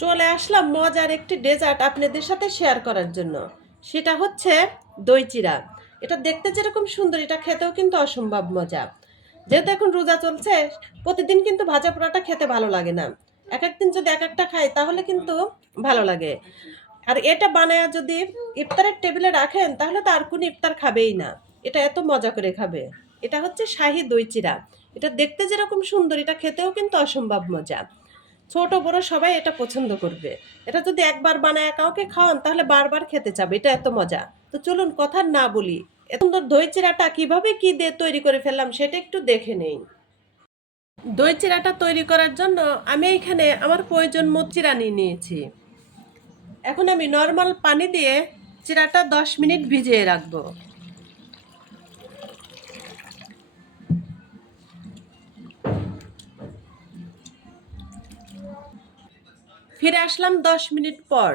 চলে আসলাম মজার একটি ডেজার্ট আপনাদের সাথে শেয়ার করার জন্য। সেটা হচ্ছে দই চিরা। এটা দেখতে যেরকম সুন্দর, এটা খেতেও কিন্তু অসম্ভব মজা। যেহেতু এখন রোজা চলছে, প্রতিদিন কিন্তু ভাজা পোড়াটা খেতে ভালো লাগে না। এক একদিন যদি এক একটা খাই, তাহলে কিন্তু ভালো লাগে। আর এটা বানায় যদি ইফতারের টেবিলে রাখেন, তাহলে তো আর কোনো ইফতার খাবেই না। এটা এত মজা করে খাবে। এটা হচ্ছে শাহি দই চিরা। এটা দেখতে যেরকম সুন্দর, এটা খেতেও কিন্তু অসম্ভব মজা। ছোট বড় সবাই এটা পছন্দ করবে। এটা যদি একবার বানায় কাউকে খাওয়ান, তাহলে বারবার খেতে চাবে। এটা এত মজা। তো চলুন কথা না বলি। এত সুন্দর দই চিরাটা কীভাবে কি দিয়ে তৈরি করে ফেললাম সেটা একটু দেখে নেই। দই চিরাটা তৈরি করার জন্য আমি এখানে আমার প্রয়োজন মতো চিরা নিয়ে নিয়েছি। এখন আমি নর্মাল পানি দিয়ে চিরাটা দশ মিনিট ভিজিয়ে রাখব। ফিরে আসলাম দশ মিনিট পর।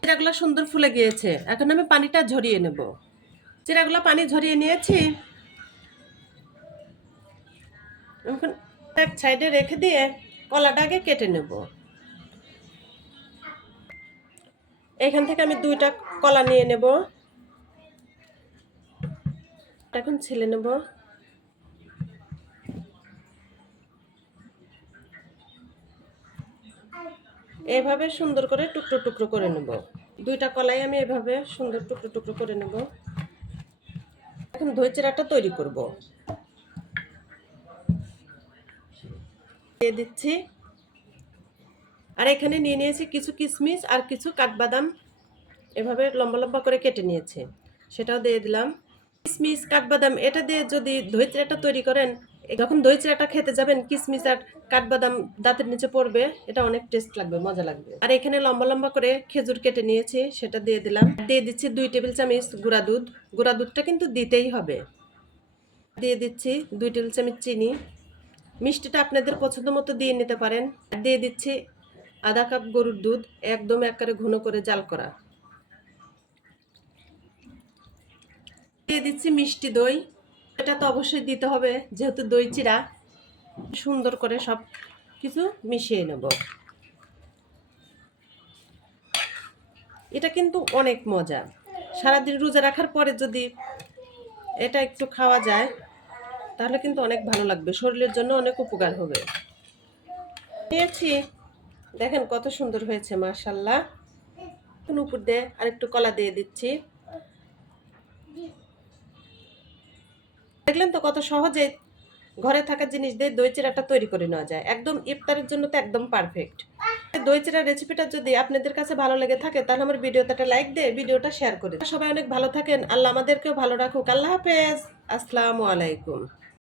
চিরাগুলো সুন্দর ফুলে গিয়েছে। এখন আমি পানিটা ঝরিয়ে নেব। চিরাগুলো পানি ঝরিয়ে নিয়েছি। এখন এক সাইডে রেখে দিয়ে কলাটাকে কেটে নেব। এখান থেকে আমি দুইটা কলা নিয়ে নেব। এখন ছিলে নেব। এভাবে সুন্দর করে টুকরো টুকরো করে নেব। দুইটা কলাই আমি এভাবে সুন্দর টুকরো টুকরো করে নেব। এখন দই চিরাটা তৈরি করব। দিয়ে দিচ্ছি। আর এখানে নিয়ে নিয়েছি কিছু কিশমিশ আর কিছু কাঠবাদাম। এভাবে লম্বা লম্বা করে কেটে নিয়েছি। সেটাও দিয়ে দিলাম। কিশমিশ কাঠবাদাম, এটা দিয়ে যদি দই তৈরি করেন যখন দই চিরাটা খেতে যাবেন কিশমিশ আর কাঠবাদাম দাঁতের নিচে পড়বে, এটা অনেক টেস্ট লাগবে, মজা লাগবে। আর এখানে লম্বা লম্বা করে খেজুর কেটে নিয়েছি, সেটা দিয়ে দিলাম। দিয়ে দিচ্ছি দুই টেবিল চামচ গুঁড়া দুধ। গুঁড়া দুধটা কিন্তু দিতেই হবে। দিয়ে দিচ্ছি দুই টেবিল চামচ চিনি। মিষ্টিটা আপনাদের পছন্দ মতো দিয়ে নিতে পারেন। দিয়ে দিচ্ছি আধা কাপ গরুর দুধ, একদম একবারে ঘন করে জাল করা। দিয়ে দিচ্ছি মিষ্টি দই। এটা তো অবশ্যই দিতে হবে, যেহেতু দই চিরা, সুন্দর করে সব কিছু মিশিয়ে নেব। এটা কিন্তু অনেক মজা। সারাদিন রোজা রাখার পরে যদি এটা একটু খাওয়া যায়, তাহলে কিন্তু অনেক ভালো লাগবে, শরীরের জন্য অনেক উপকার হবে। নিয়েছি। দেখেন কত সুন্দর হয়েছে মার্শাল্লাহ এখন উপর দিয়ে আরেকটু কলা দিয়ে দিচ্ছি। দেখলেন তো কত সহজে ঘরে থাকা জিনিস দিয়ে দই চিরাটা তৈরি করে নেওয়া যায়। একদম ইফতারের জন্য তো একদম পারফেক্ট দই চিরার রেসিপিটা যদি আপনাদের কাছে ভালো লেগে থাকে, তাহলে আমার ভিডিওতে একটা লাইক দিয়ে ভিডিওটা শেয়ার করে সবাই অনেক ভালো থাকেন। আল্লাহ আমাদেরকেও ভালো রাখুক। আল্লাহ হাফেজ। আসসালামু আলাইকুম।